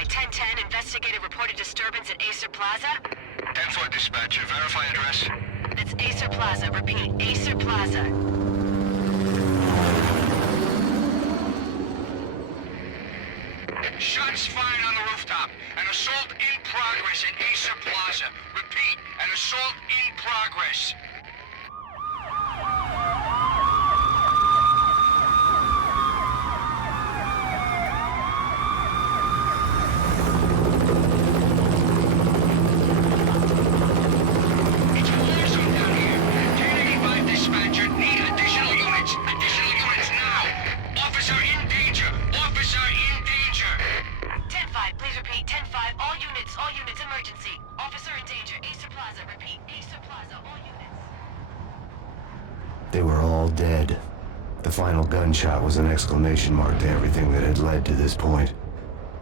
10-5, 10-10, investigated reported disturbance at Acer Plaza. 10-4 dispatcher, verify address. It's Acer Plaza, repeat, Acer Plaza. Shots fired on the rooftop. An assault in progress at Acer Plaza. Repeat, an assault in progress. It's a war zone down here. 1085 dispatcher, need additional units. Additional units now. Officer in danger. Officer in danger. 10-5, please repeat, 10-5, all units, emergency. Officer in danger, Acer Plaza, repeat, Acer Plaza, all units. They were all dead. The final gunshot was an exclamation mark to everything that had led to this point.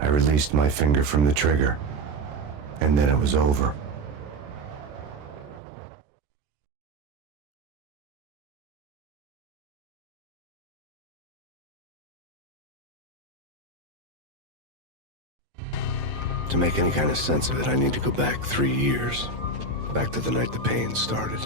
I released my finger from the trigger, and then it was over. To make any kind of sense of it, I need to go back 3 years. Back to the night the pain started.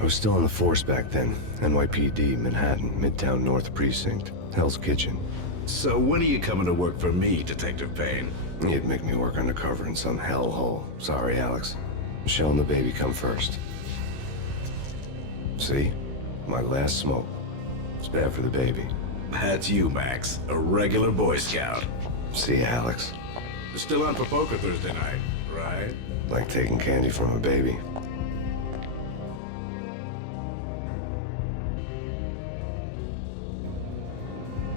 I was still on the force back then. NYPD, Manhattan, Midtown North Precinct, Hell's Kitchen. So when are you coming to work for me, Detective Payne? You'd make me work undercover in some hellhole. Sorry, Alex. Michelle and the baby come first. See? My last smoke. It's bad for the baby. That's you, Max. A regular Boy Scout. See, Alex? You're still on for poker Thursday night, right? Like taking candy from a baby.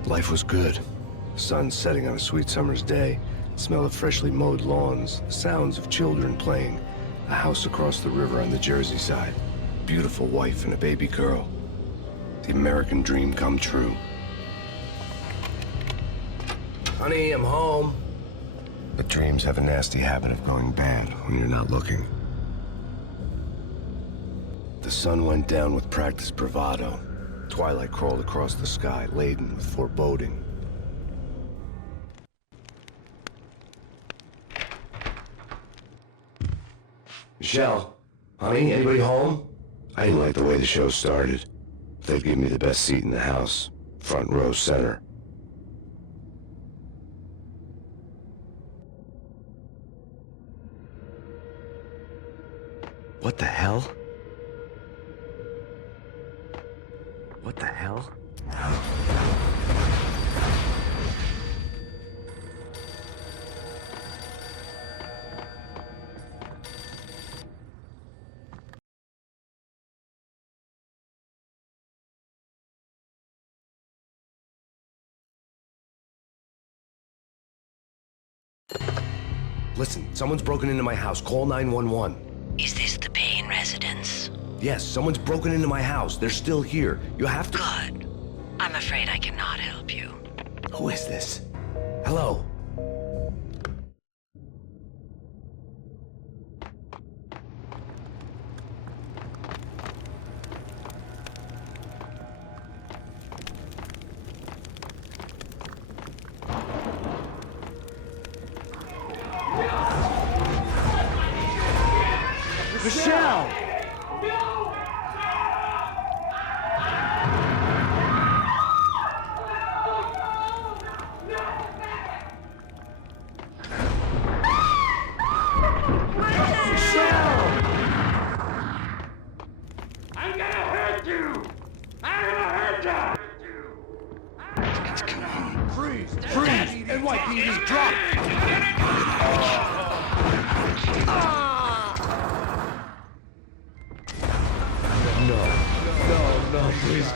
Life was good. Sun setting on a sweet summer's day. Smell of freshly mowed lawns. The sounds of children playing. A house across the river on the Jersey side. Beautiful wife and a baby girl. The American dream come true. Honey, I'm home. But dreams have a nasty habit of going bad when you're not looking. The sun went down with practiced bravado. Twilight crawled across the sky, laden with foreboding. Michelle, honey, anybody home? I didn't like the way the show started. They'd give me the best seat in the house, front row center. What the hell? What the hell? Listen, someone's broken into my house. Call 911. Is this the Payne residence? Yes, someone's broken into my house. They're still here. You have to... Good. I'm afraid I cannot help you. Who is this? Hello? Michelle!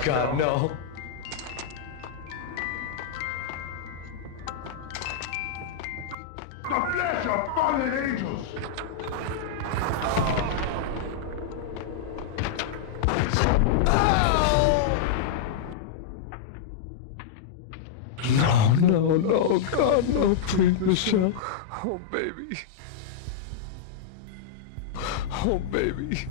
God, no. The flesh of fallen angels! No, God, no, please, Michelle. Oh, baby. Oh, baby.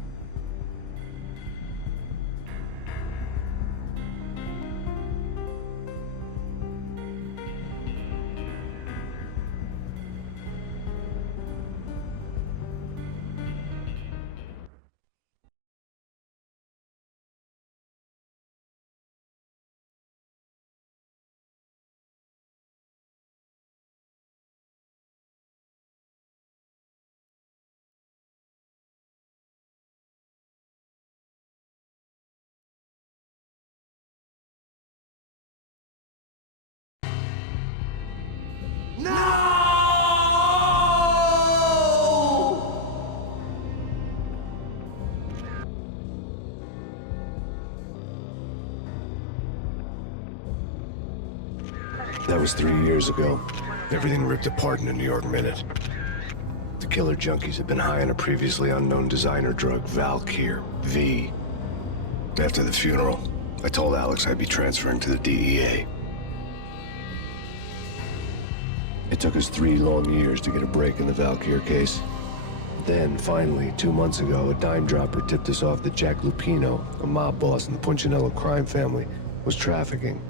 That was 3 years ago. Everything ripped apart in a New York minute. The killer junkies had been high on a previously unknown designer drug, Valkyr, V. After the funeral, I told Alex I'd be transferring to the DEA. It took us 3 long years to get a break in the Valkyr case. Then, finally, 2 months ago, a dime dropper tipped us off that Jack Lupino, a mob boss in the Punchinello crime family, was trafficking.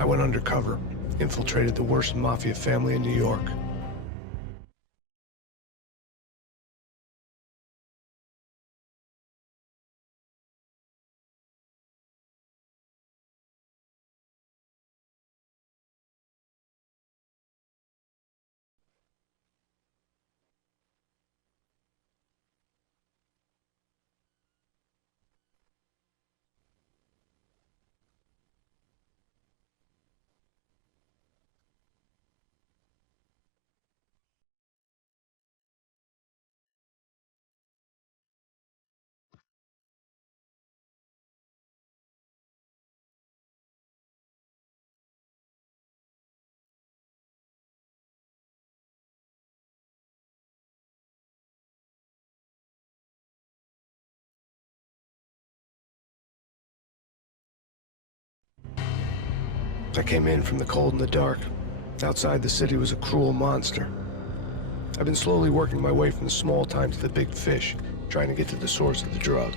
I went undercover, infiltrated the worst mafia family in New York. I came in from the cold and the dark. Outside the city was a cruel monster. I've been slowly working my way from the small time to the big fish, trying to get to the source of the drug.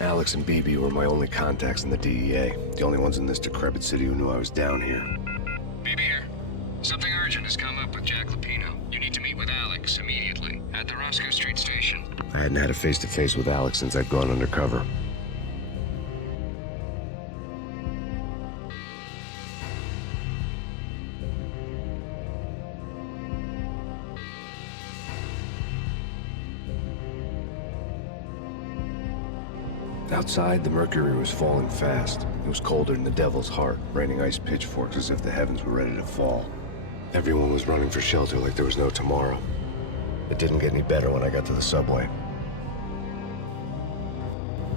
Alex and BB were my only contacts in the DEA, the only ones in this decrepit city who knew I was down here. BB here. Something urgent has come up with Jack Lupino. You need to meet with Alex immediately at the Roscoe Street station. I hadn't had a face-to-face with Alex since I'd gone undercover. Outside, the mercury was falling fast. It was colder than the devil's heart, raining ice pitchforks as if the heavens were ready to fall. Everyone was running for shelter like there was no tomorrow. It didn't get any better when I got to the subway.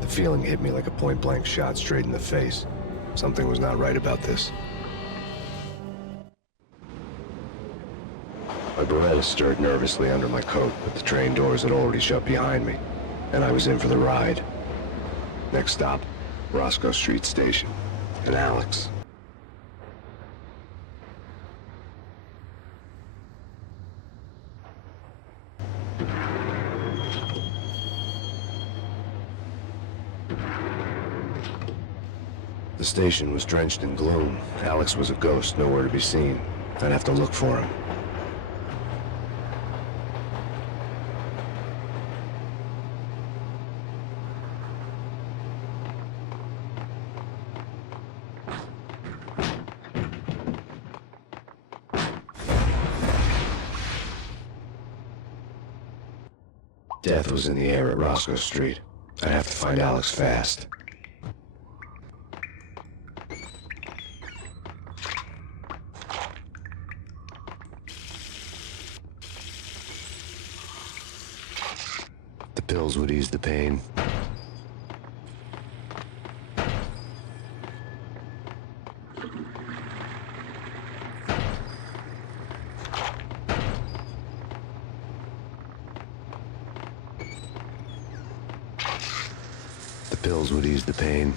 The feeling hit me like a point-blank shot straight in the face. Something was not right about this. My Beretta stirred nervously under my coat, but the train doors had already shut behind me, and I was in for the ride. Next stop, Roscoe Street Station, and Alex. The station was drenched in gloom. Alex was a ghost, nowhere to be seen. I'd have to look for him. Death was in the air at Roscoe Street. I'd have to find Alex fast. The pills would ease the pain. Pills would ease the pain.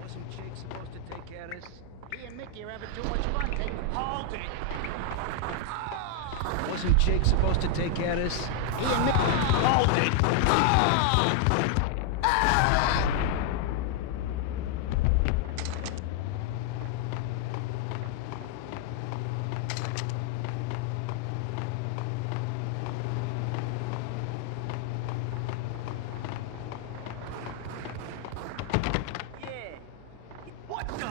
Wasn't Jake supposed to take care of this? He and Mickey are having too much fun taking... Hold it! Wasn't Jake supposed to take care of this? He and Mickey... Hold it! What the?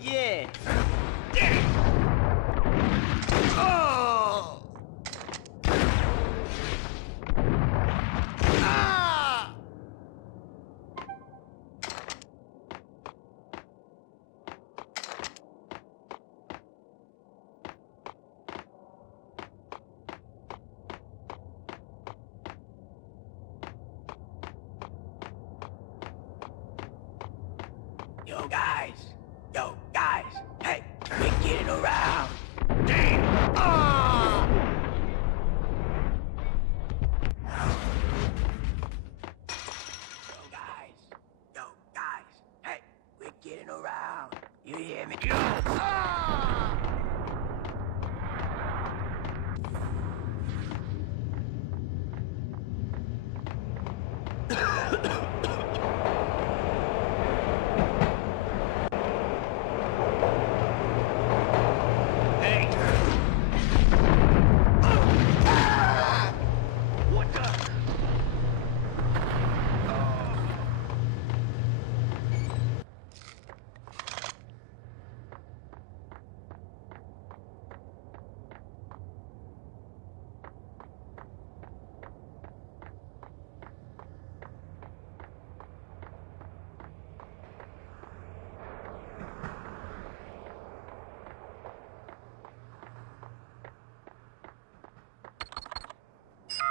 Yeah. Oh. Ah. Yo guys, hey, we're getting around. Damn! Ah! Yo guys, hey, we're getting around. You hear me? Yo! Ah!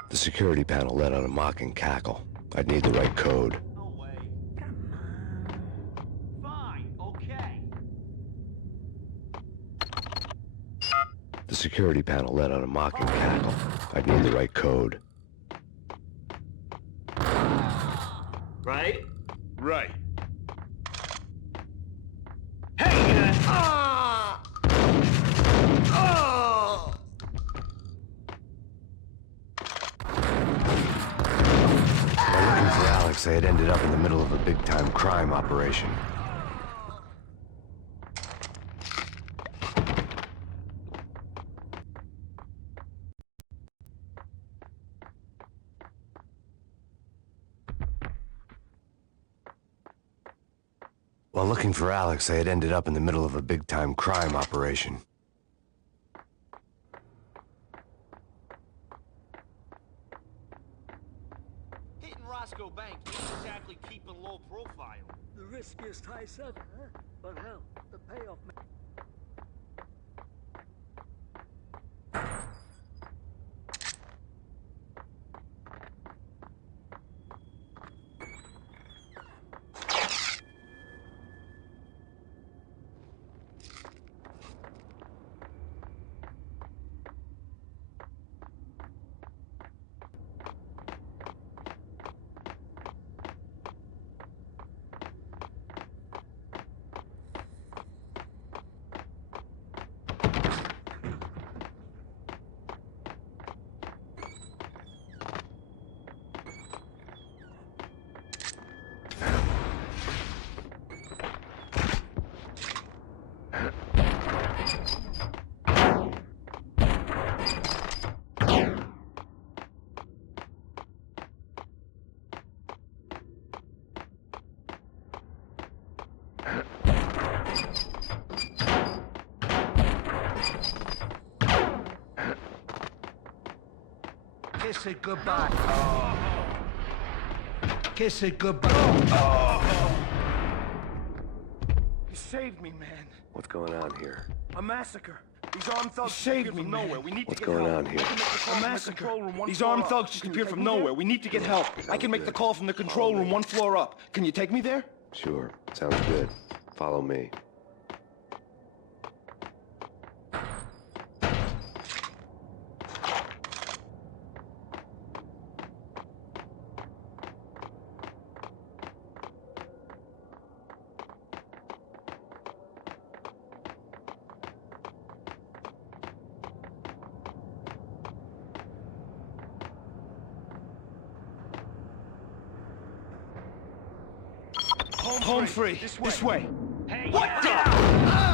The security panel let out a mocking cackle. I'd need the right code. No way. Come on. Fine, okay. The security panel let out a mocking cackle. I'd need the right code. Right? Right. Hey! Ah! Oh! By looking for Alex, they had ended up in the middle of a big-time crime operation. While looking for Alex, they had ended up in the middle of a big-time crime operation. Hitting Roscoe Bank ain't exactly keeping low profile. The riskiest high seven, huh? But hell, the payoff... Kiss it goodbye. Kiss it goodbye. You saved me, man. What's going on here? A massacre. These armed thugs Saved appeared me, from man. nowhere. We need What's to get going help. on here? I can make the call A from the massacre. control room one These floor armed up. thugs just appeared from nowhere. We need to get help. I can make the call from the control room one floor up. Can you take me there? Sure. Sounds good. Follow me. Home free. This way. What the?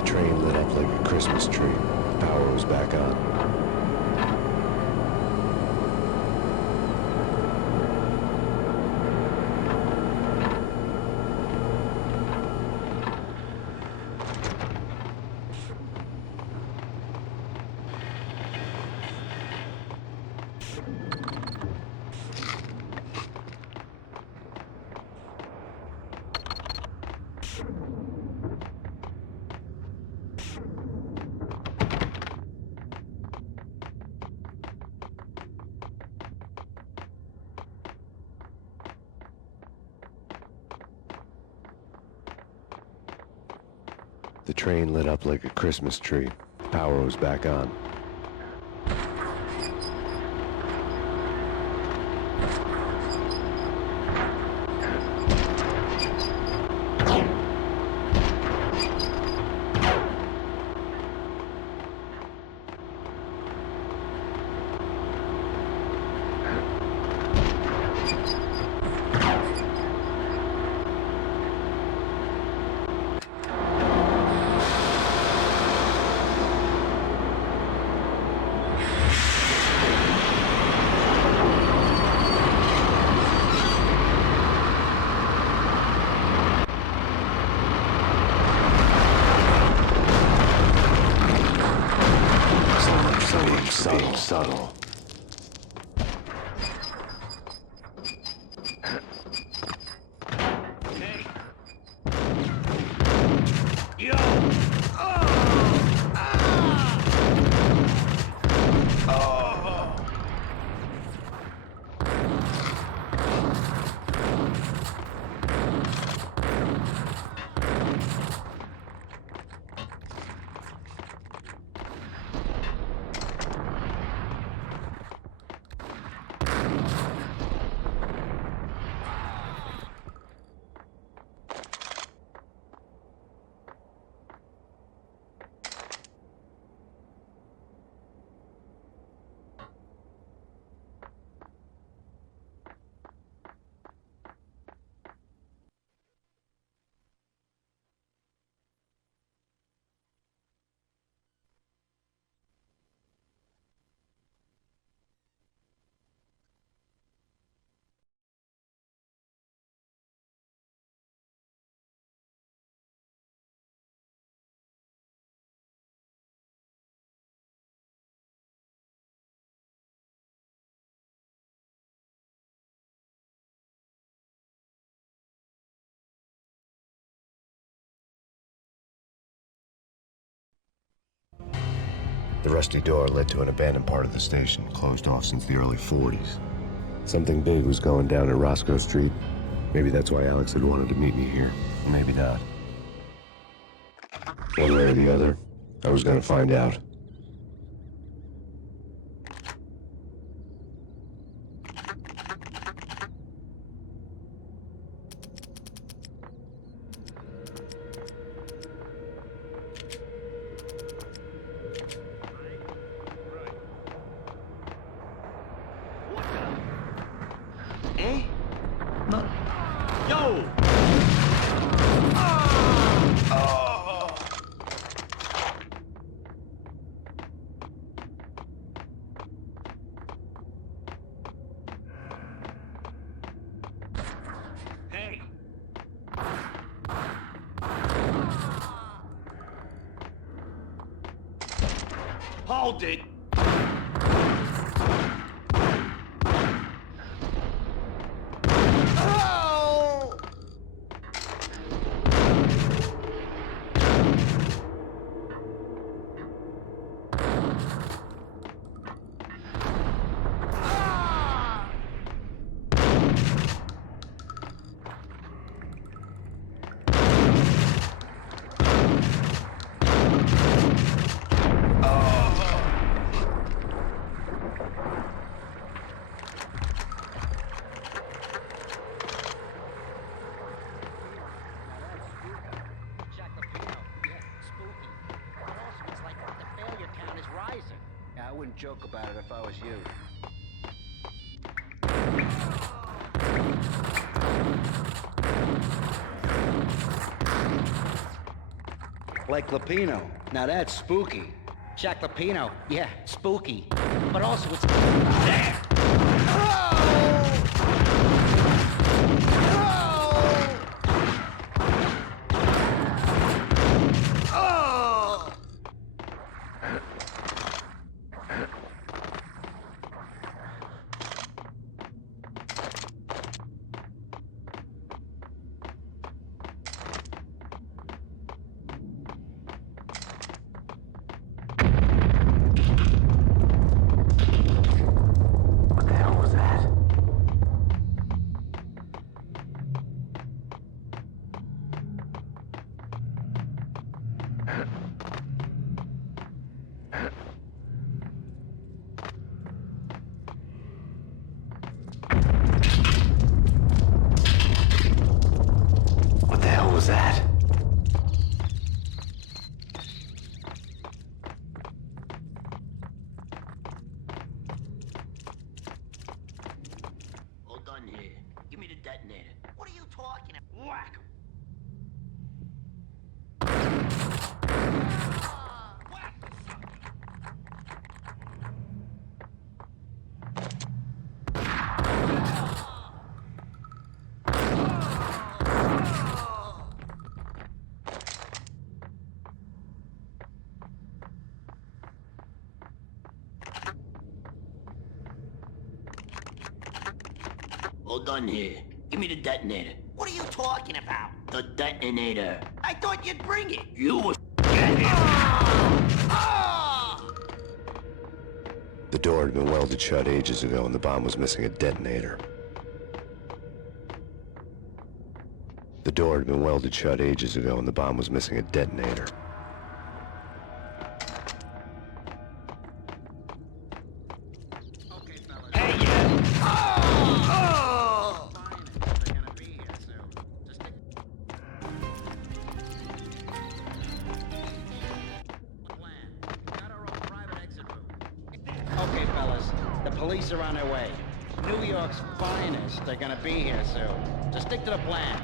The train lit up like a Christmas tree. Power was back on. The train lit up like a Christmas tree. Power was back on. Being subtle. Hey. Yo! The rusty door led to an abandoned part of the station, closed off since the early 40s. Something big was going down at Roscoe Street. Maybe that's why Alex had wanted to meet me here. Maybe not. One way or the other, I was gonna find out. Eh? No. Yo! Hey! Hold it! I wouldn't joke about it if I was you. Like Lapino. Now that's spooky. Jack Lapino. Yeah, spooky. But also it's... Damn! What the hell was that? all done here. Give me the detonator. What are you talking about? The detonator. I thought you'd bring it. You were The door had been welded shut ages ago and the bomb was missing a detonator. The door had been welded shut ages ago and the bomb was missing a detonator. Okay, fellas, the police are on their way. New York's finest are gonna be here soon. Just stick to the plan.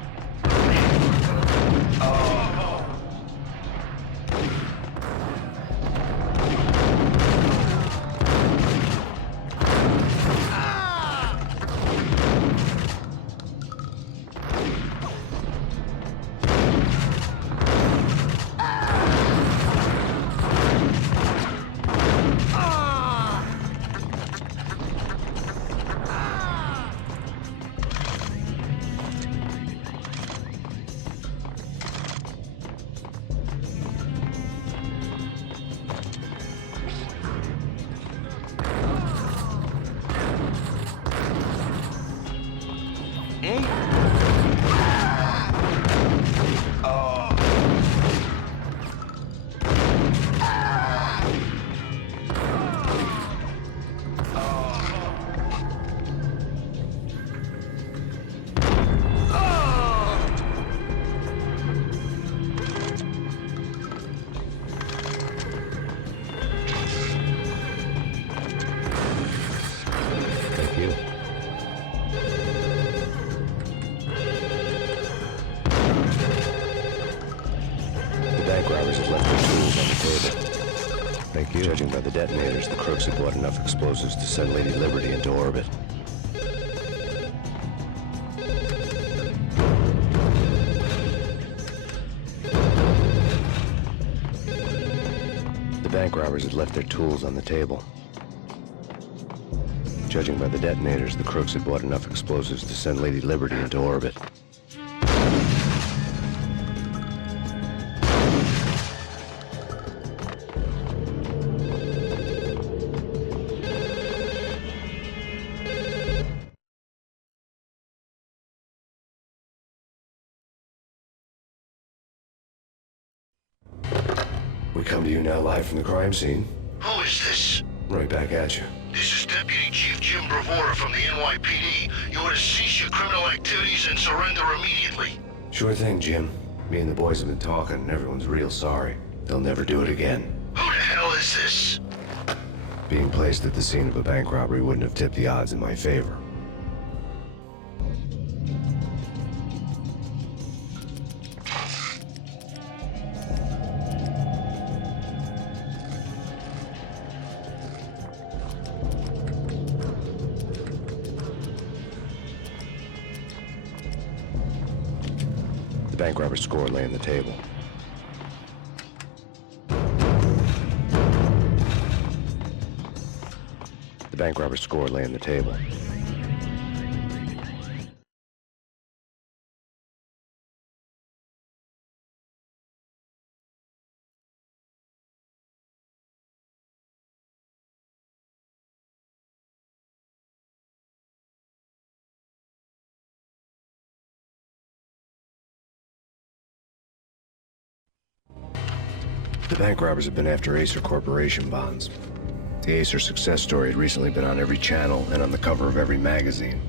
Judging by the detonators, the crooks had bought enough explosives to send Lady Liberty into orbit. The bank robbers had left their tools on the table. Judging by the detonators, the crooks had bought enough explosives to send Lady Liberty into orbit. We come to you now live from the crime scene. Who is this? Right back at you. This is Deputy Chief Jim Bravura from the NYPD. You are to cease your criminal activities and surrender immediately. Sure thing, Jim. Me and the boys have been talking and everyone's real sorry. They'll never do it again. Who the hell is this? Being placed at the scene of a bank robbery wouldn't have tipped the odds in my favor. The bank robber's score lay on the table. The bank robber's score lay on the table. The bank robbers have been after Acer Corporation bonds. The Acer success story had recently been on every channel and on the cover of every magazine.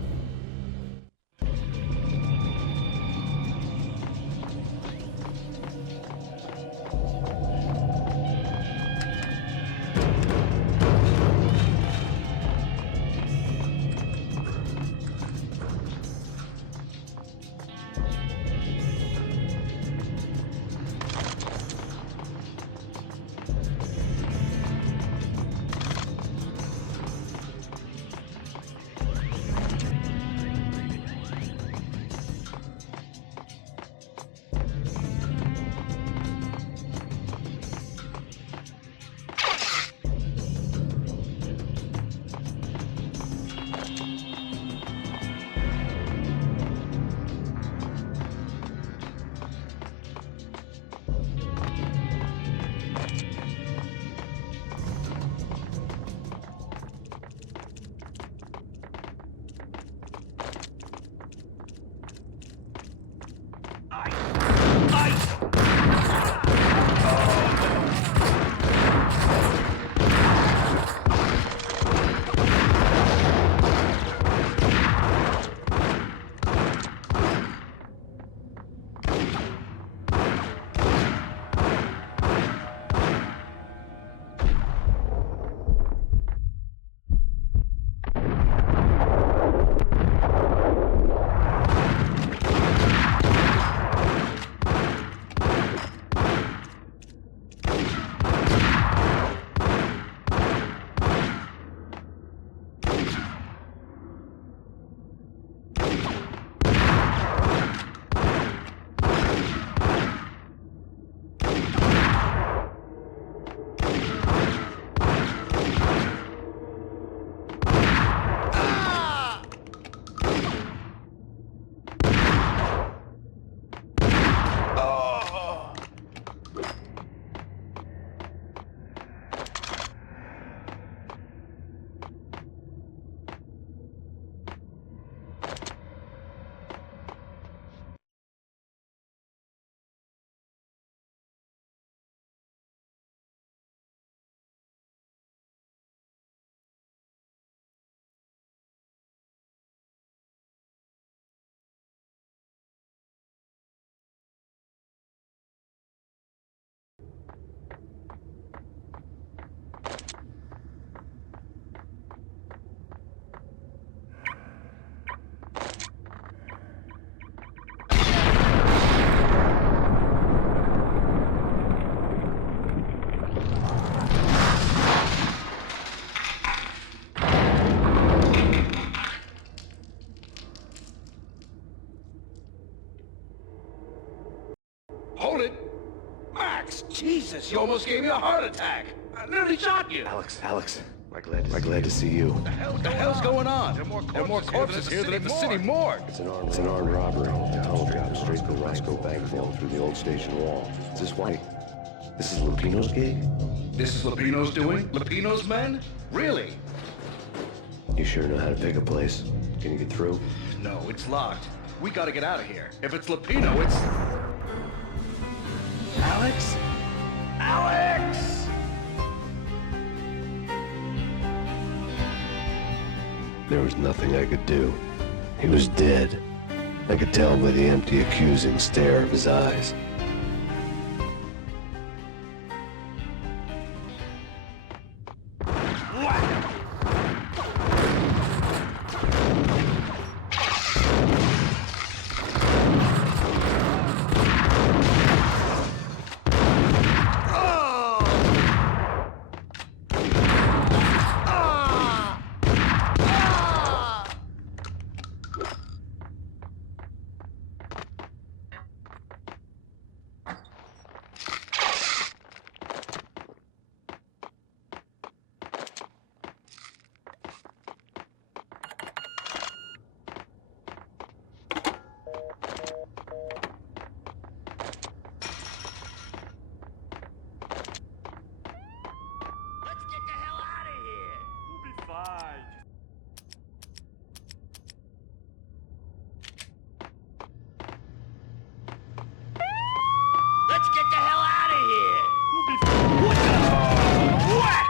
Jesus, you almost gave me a heart attack. I literally shot you. Alex, I'm glad to see you. What the hell's going on? There are more corpses here than at the city morgue. It's an armed robbery. The tunnel drops straight to the Roscoe bank vault through the old station wall. Is this White? This is Lupino's gig? This is Lupino's doing? Lupino's men? Really? You sure know how to pick a place? Can you get through? No, it's locked. We gotta get out of here. If it's Lupino, it's... Alex? Alex! There was nothing I could do. He was dead. I could tell by the empty, accusing stare of his eyes. Let's get the hell out of here. We'll be fine. Let's get the hell out of here. We'll be fine. What the? Whack!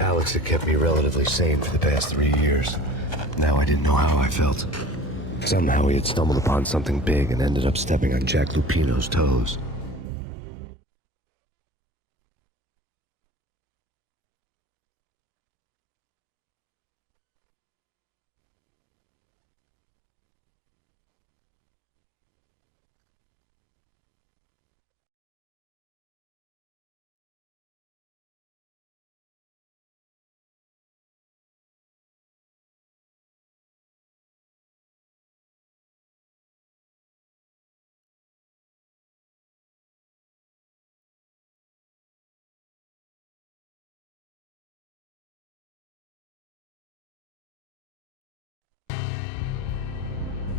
Alex had kept me relatively sane for the past 3 years. Now I didn't know how I felt. Somehow he had stumbled upon something big and ended up stepping on Jack Lupino's toes.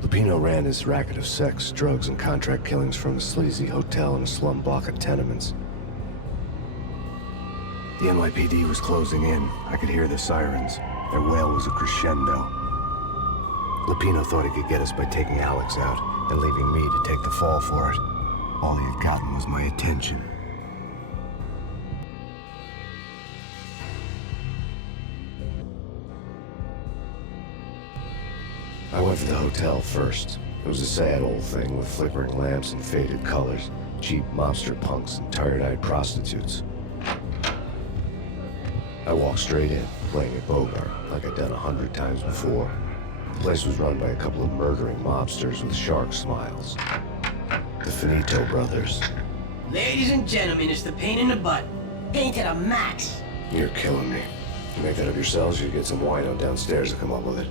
Lupino ran his racket of sex, drugs, and contract killings from a sleazy hotel in a slum block of tenements. The NYPD was closing in. I could hear the sirens. Their wail was a crescendo. Lupino thought he could get us by taking Alex out and leaving me to take the fall for it. All he had gotten was my attention. I went for the hotel first. It was a sad old thing with flickering lamps and faded colors, cheap mobster punks and tired-eyed prostitutes. I walked straight in, playing at Bogart, like I'd done 100 times before. The place was run by a couple of murdering mobsters with shark smiles. The Finito brothers. Ladies and gentlemen, it's the pain in the butt. Pain to the max. You're killing me. You make that up yourselves, you get some wino downstairs to come up with it.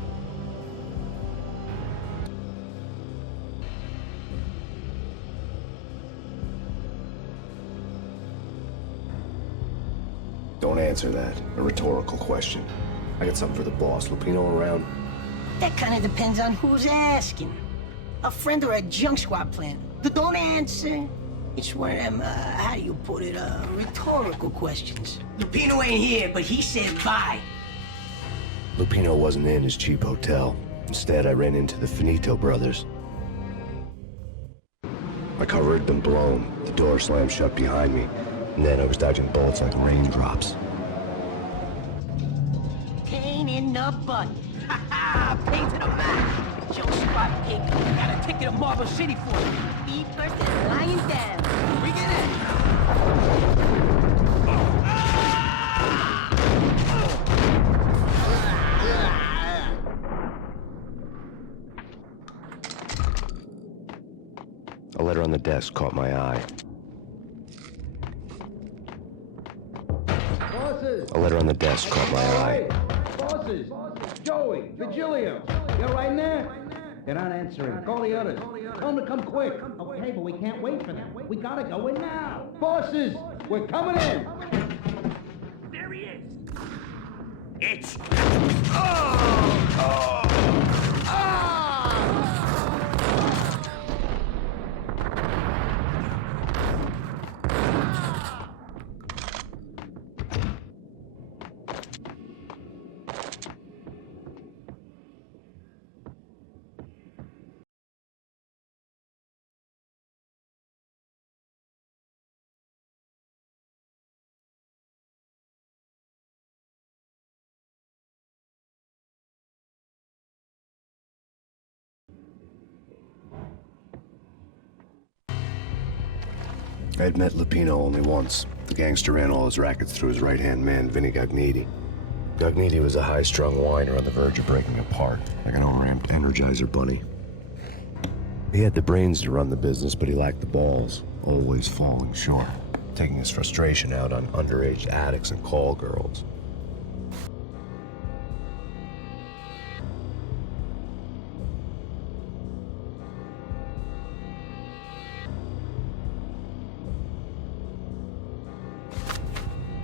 Don't answer that. A rhetorical question. I got something for the boss. Lupino around? That kind of depends on who's asking. A friend or a junk squad plan. Don't answer. It's one of them, how do you put it, rhetorical questions. Lupino ain't here, but he said bye. Lupino wasn't in his cheap hotel. Instead, I ran into the Finito brothers. My cover had been blown. The door slammed shut behind me. And then I was dodging bullets like raindrops. Pain in the butt. Ha ha! Pain to the max. Junk squad pig. Got a ticket to Marble City for you. Be first and lying down. Bring it in. A letter on the desk caught my eye. Bosses! A letter on the desk caught my eye. Bosses! Joey, Virgilio, you right in there? They're not answering. Call the others. Tell them to come quick. Okay, but we can't wait for them. We gotta go in now. Bosses, we're coming in. There he is. It's... I had met Lupino only once. The gangster ran all his rackets through his right-hand man, Vinny Gognitti. Gognitti was a high-strung whiner on the verge of breaking apart, like an overamped Energizer bunny. He had the brains to run the business, but he lacked the balls, always falling short, taking his frustration out on underage addicts and call girls.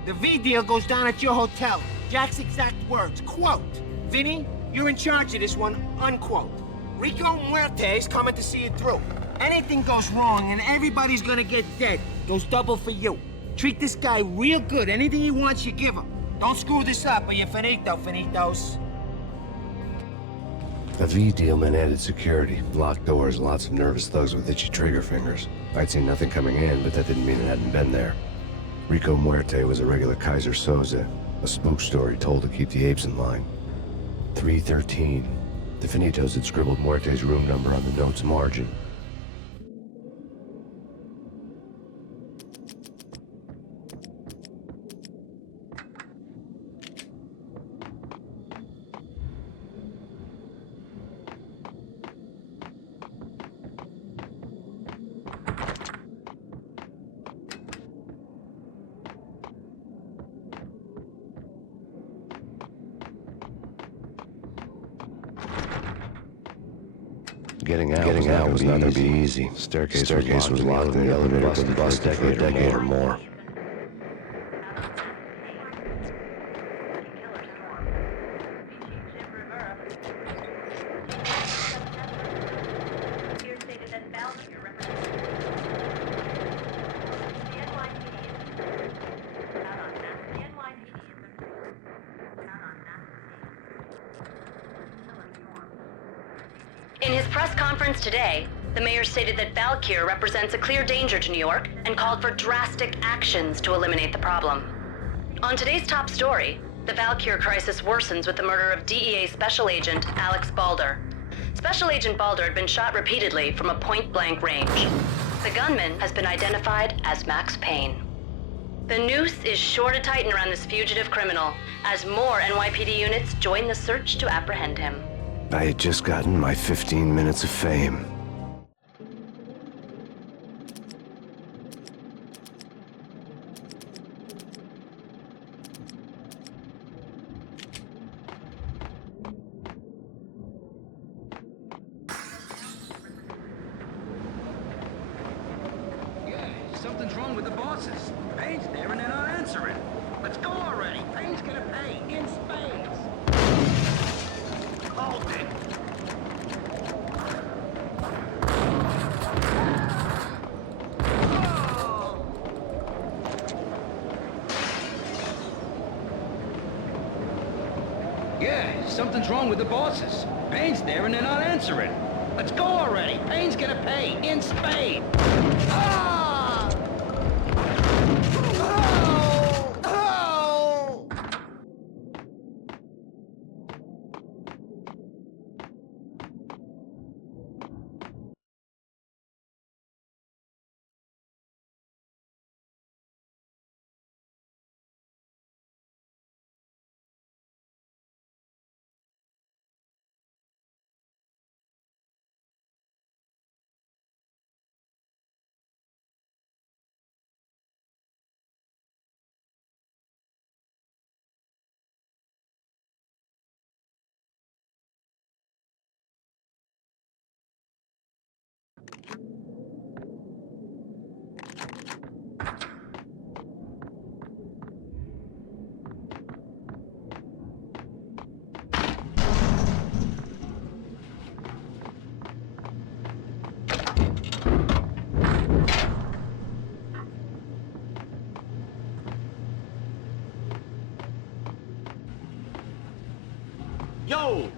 The V deal goes down at your hotel. Jack's exact words, quote, "Vinny, you're in charge of this one," unquote. Rico Muerte's coming to see it through. Anything goes wrong and everybody's gonna get dead. Goes double for you. Treat this guy real good. Anything he wants, you give him. Don't screw this up or you're finito, finitos. A V deal meant added security, locked doors, lots of nervous thugs with itchy trigger fingers. I'd seen nothing coming in, but that didn't mean it hadn't been there. Rico Muerte was a regular Kaiser Soze, a spook story told to keep the apes in line. 313. The Finitos had scribbled Muerte's room number on the note's margin. Getting out was not going to be easy. Staircase was locked and the elevator couldn't bust for a decade or more. In his press conference today, the mayor stated that Valkyr represents a clear danger to New York and called for drastic actions to eliminate the problem. On today's top story, the Valkyr crisis worsens with the murder of DEA Special Agent Alex Balder. Special Agent Balder had been shot repeatedly from a point-blank range. The gunman has been identified as Max Payne. The noose is sure to tighten around this fugitive criminal as more NYPD units join the search to apprehend him. I had just gotten my 15 minutes of fame. Yeah, something's wrong with the bosses. Payne's there and they're not answering. Let's go already. Yeah, something's wrong with the bosses. Payne's there and they're not answering. Let's go already. Payne's gonna pay in spades. Ah! Oh! Oh! Yo!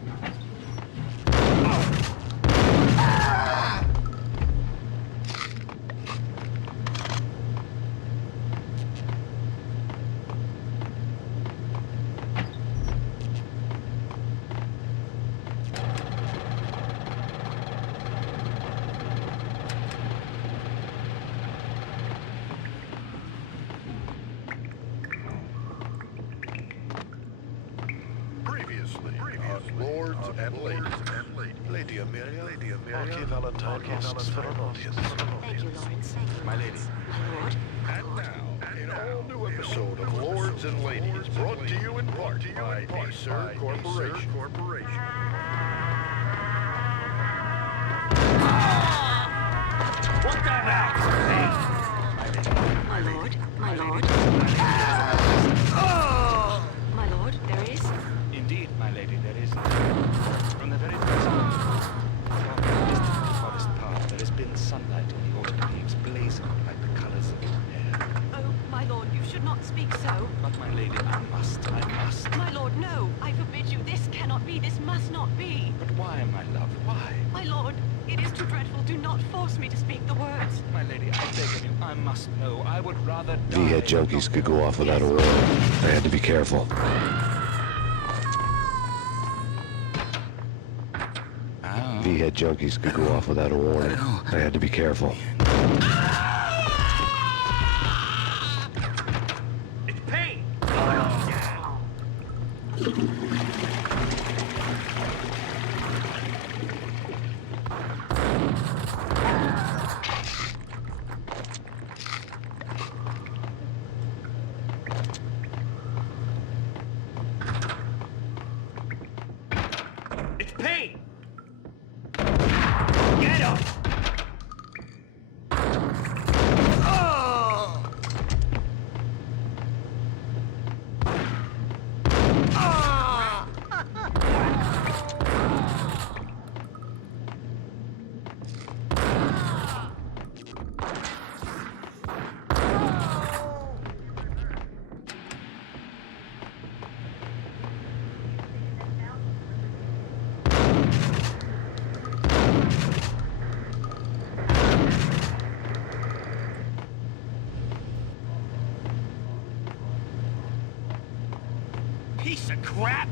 Lords and ladies. Lady Amelia, Marquis Valentine asks for an audience. Thank you, Lawrence. My lady. My lord. And now, an all-new episode of Lords and Ladies, brought to you in part by Acer Corporation. What the hell? My lord. My lord. My lord, there is. Indeed, my lady, there is. From the very first moment, distant in the forest path, there has been sunlight on the autumn leaves blazing like the colors of your hair. Oh, my lord, you should not speak so. But, my lady, I must. My lord, no. I forbid you. This cannot be. This must not be. But why, my love, why? My lord, it is too dreadful. Do not force me to speak the words. My lady, I beg of you, I must know. I would rather die. V-head junkies could go off without a warning. I had to be careful. V-head junkies could go off without a warning. I had to be careful. It's Payne! It's Payne! Get him! Piece of crap!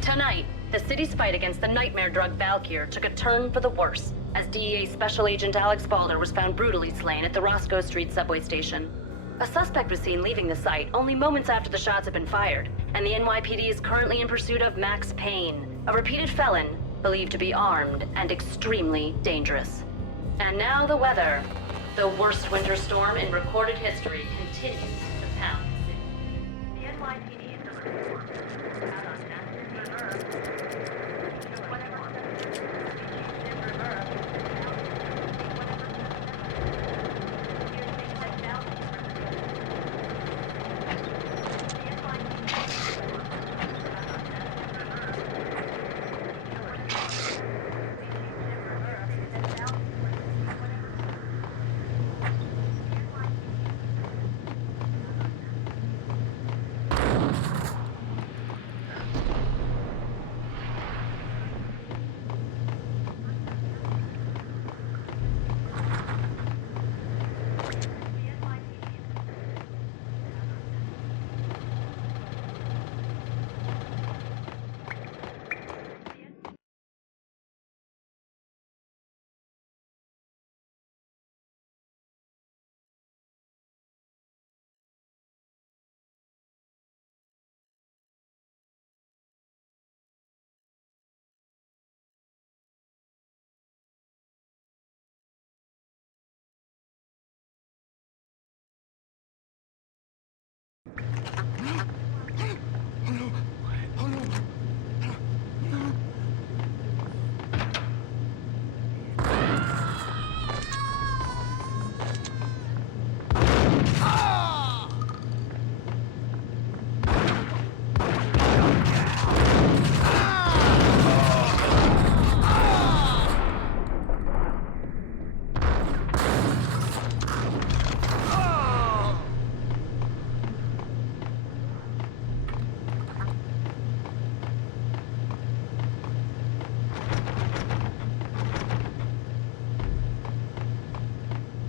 Tonight, the city's fight against the nightmare drug Valkyr took a turn for the worse, as DEA Special Agent Alex Balder was found brutally slain at the Roscoe Street subway station. A suspect was seen leaving the site only moments after the shots had been fired, and the NYPD is currently in pursuit of Max Payne, a repeated felon believed to be armed and extremely dangerous. And now the weather. The worst winter storm in recorded history continues to pound the city. The NYPD is out on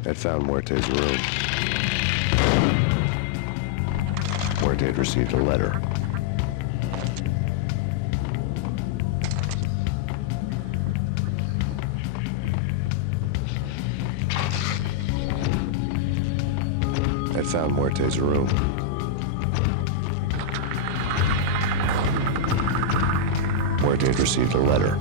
I'd found Muerte's room. Muerte had received a letter. I'd found Muerte's room. Muerte had received a letter.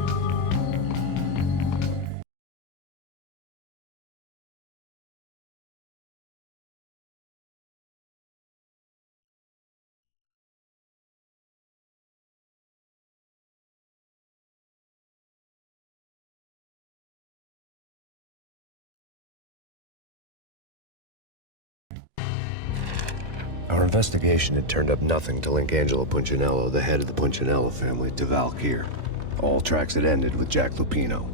Our investigation had turned up nothing to link Angelo Punchinello, the head of the Punchinello family, to Valkyr. All tracks had ended with Jack Lupino.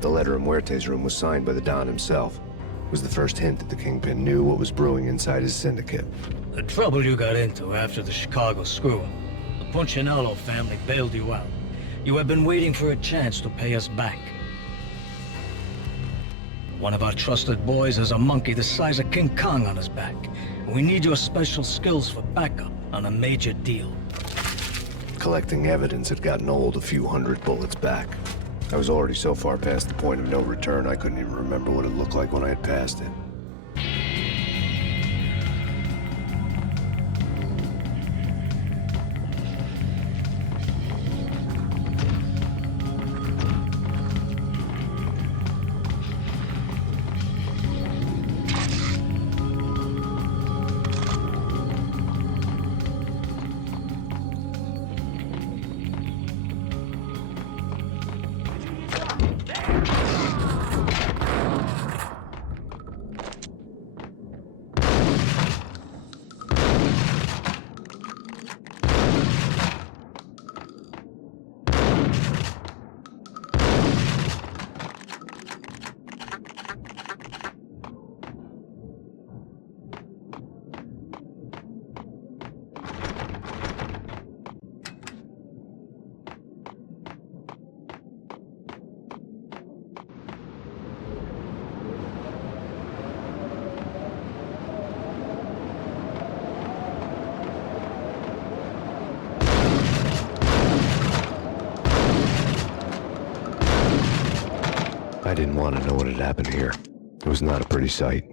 The letter in Muerte's room was signed by the Don himself. It was the first hint that the Kingpin knew what was brewing inside his syndicate. The trouble you got into after the Chicago screw-up. The Punchinello family bailed you out. You have been waiting for a chance to pay us back. One of our trusted boys has a monkey the size of King Kong on his back. We need your special skills for backup on a major deal. Collecting evidence had gotten old a few hundred bullets back. I was already so far past the point of no return, I couldn't even remember what it looked like when I had passed it. I didn't want to know what had happened here. It was not a pretty sight.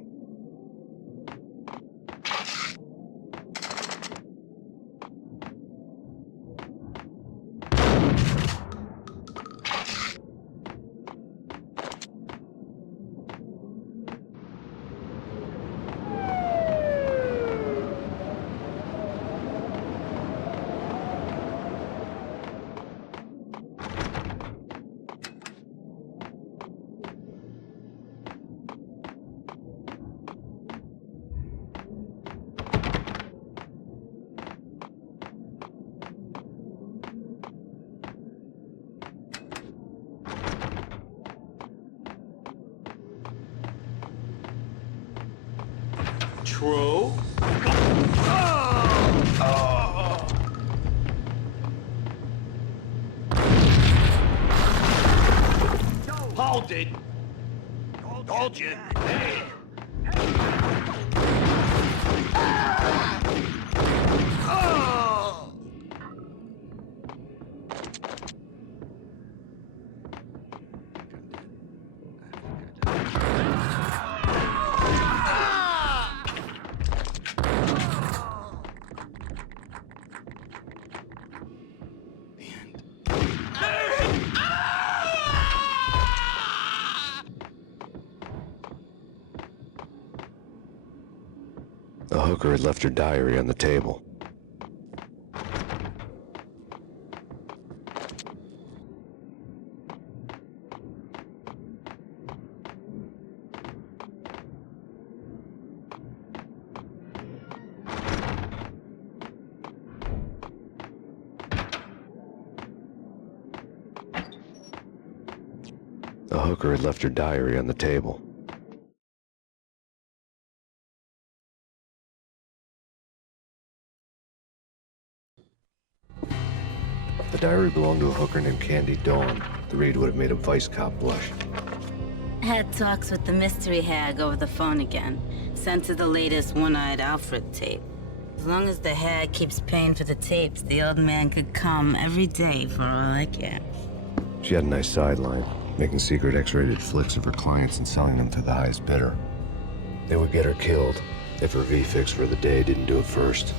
crew. Hold it! Told you. Hey! The hooker had left her diary on the table. The hooker had left her diary on the table. The diary belonged to a hooker named Candy Dawn. The read would have made a vice cop blush. Had talks with the mystery hag over the phone again. Sent her the latest one-eyed Alfred tape. As long as the hag keeps paying for the tapes, the old man could come every day for all I care. She had a nice sideline, making secret X-rated flicks of her clients and selling them to the highest bidder. They would get her killed if her V-fix for the day didn't do it first.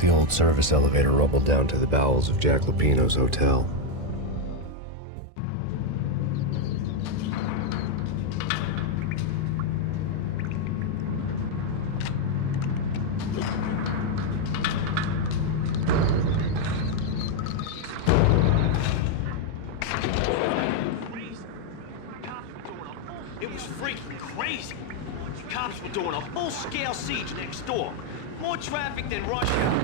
The old service elevator rumbled down to the bowels of Jack Lupino's hotel. It was freaking crazy. Cops were doing a full-scale siege next door. More traffic than rush hour.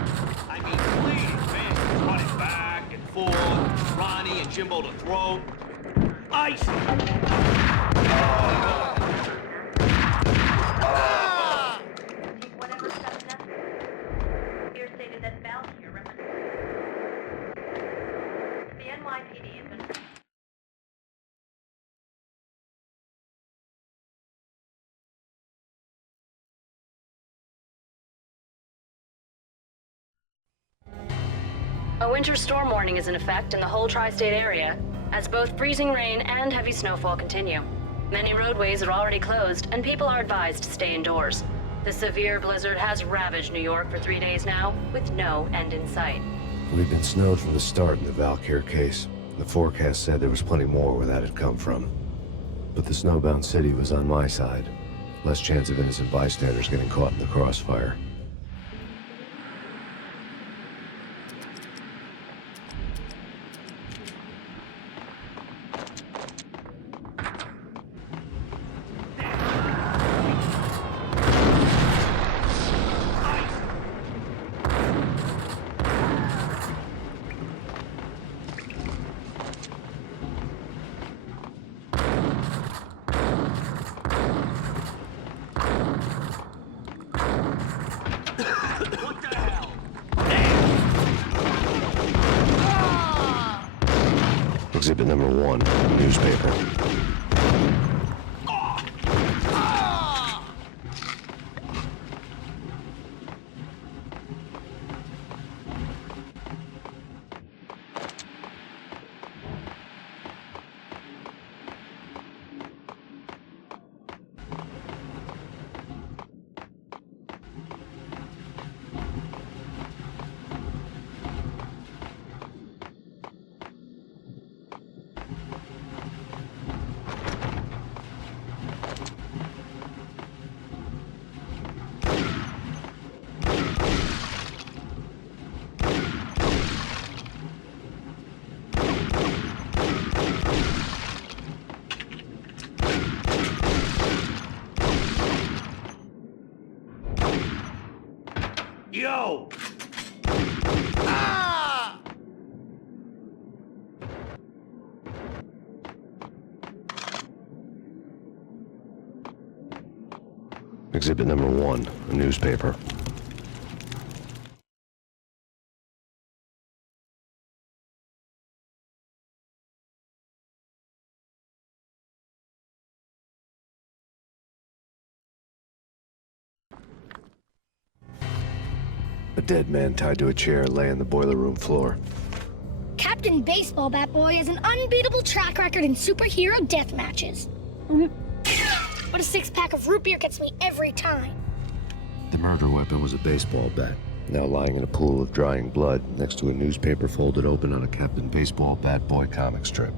I mean, please, man, running back and forth, Ronnie and Jimbo to throw. Ice! Whatever steps necessary. Here stated that Valkyrie represents the NYPD has been. A winter storm warning is in effect in the whole tri-state area, as both freezing rain and heavy snowfall continue. Many roadways are already closed, and people are advised to stay indoors. The severe blizzard has ravaged New York for 3 days now, with no end in sight. We'd been snowed from the start in the Valkyrie case. The forecast said there was plenty more where that had come from. But the snowbound city was on my side. Less chance of innocent bystanders getting caught in the crossfire. Exhibit number 1, newspaper. Yo! Exhibit number 1, a newspaper. A dead man tied to a chair lay on the boiler room floor. Captain Baseball Bat Boy has an unbeatable track record in superhero death matches. But a 6-pack of root beer gets me every time. The murder weapon was a baseball bat, now lying in a pool of drying blood next to a newspaper folded open on a Captain Baseball Bat Boy comic strip.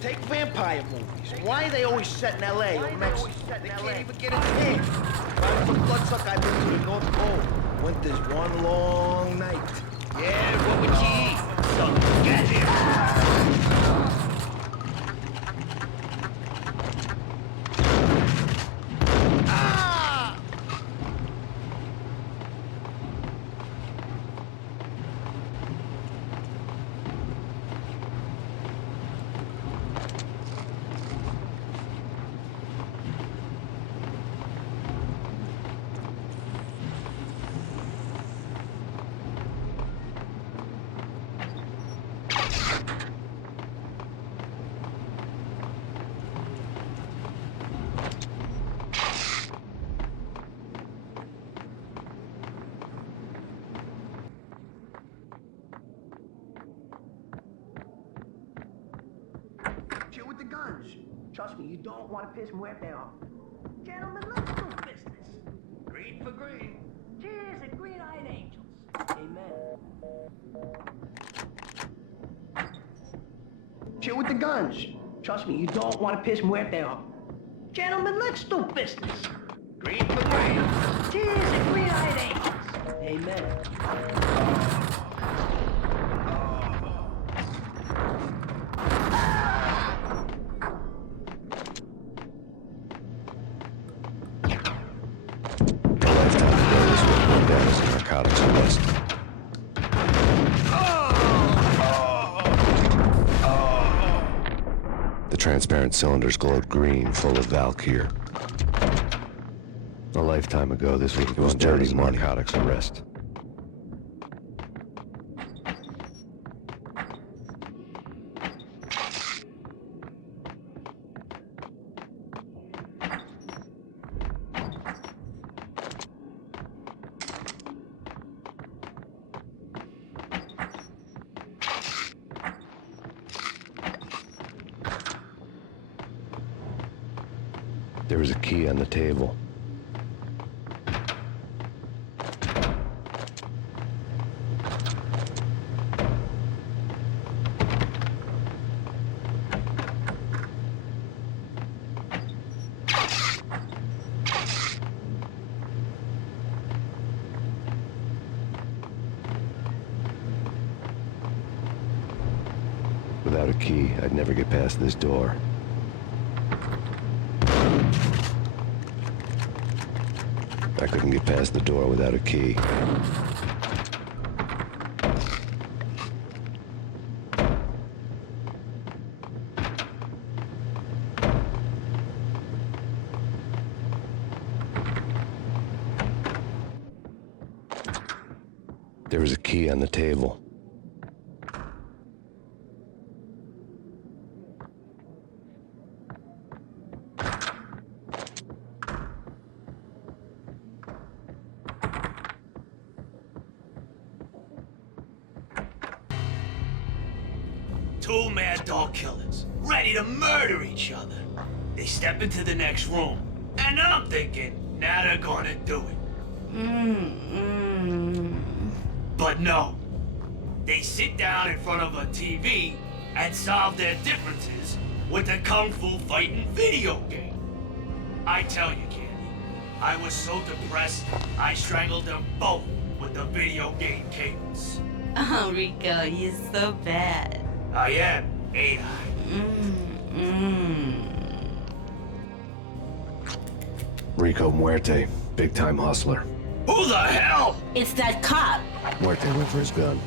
Take vampire movies. Why are they always set in L.A. or Mexico? They can't even get a tan. If for bloodsucker, I've been to the North Pole. Winter's one long night. Yeah, what would you eat? Some get here. Trust me, you don't want to piss Muerte off. Gentlemen, let's do business. Green for green. Cheers and green-eyed angels. Amen. Chill with the guns. Trust me, you don't want to piss Muerte off. Gentlemen, let's do business. Green for green. Cheers and green-eyed angels. Amen. Transparent transparent cylinders glowed green, full of Valkyr. A lifetime ago, this would have gone down as a narcotics arrest. There was a key on the table. Without a key, I'd never get past this door. I couldn't get past the door without a key. There was a key on the table. Two mad dog killers, ready to murder each other. They step into the next room, and I'm thinking, now they're gonna do it. But no. They sit down in front of a TV and solve their differences with a kung fu fighting video game. I tell you, Candy, I was so depressed, I strangled them both with the video game cables. Oh, Rico, you're so bad. I am, ain't I? Rico Muerte, big-time hustler. Who the hell? It's that cop. Muerte went for his gun.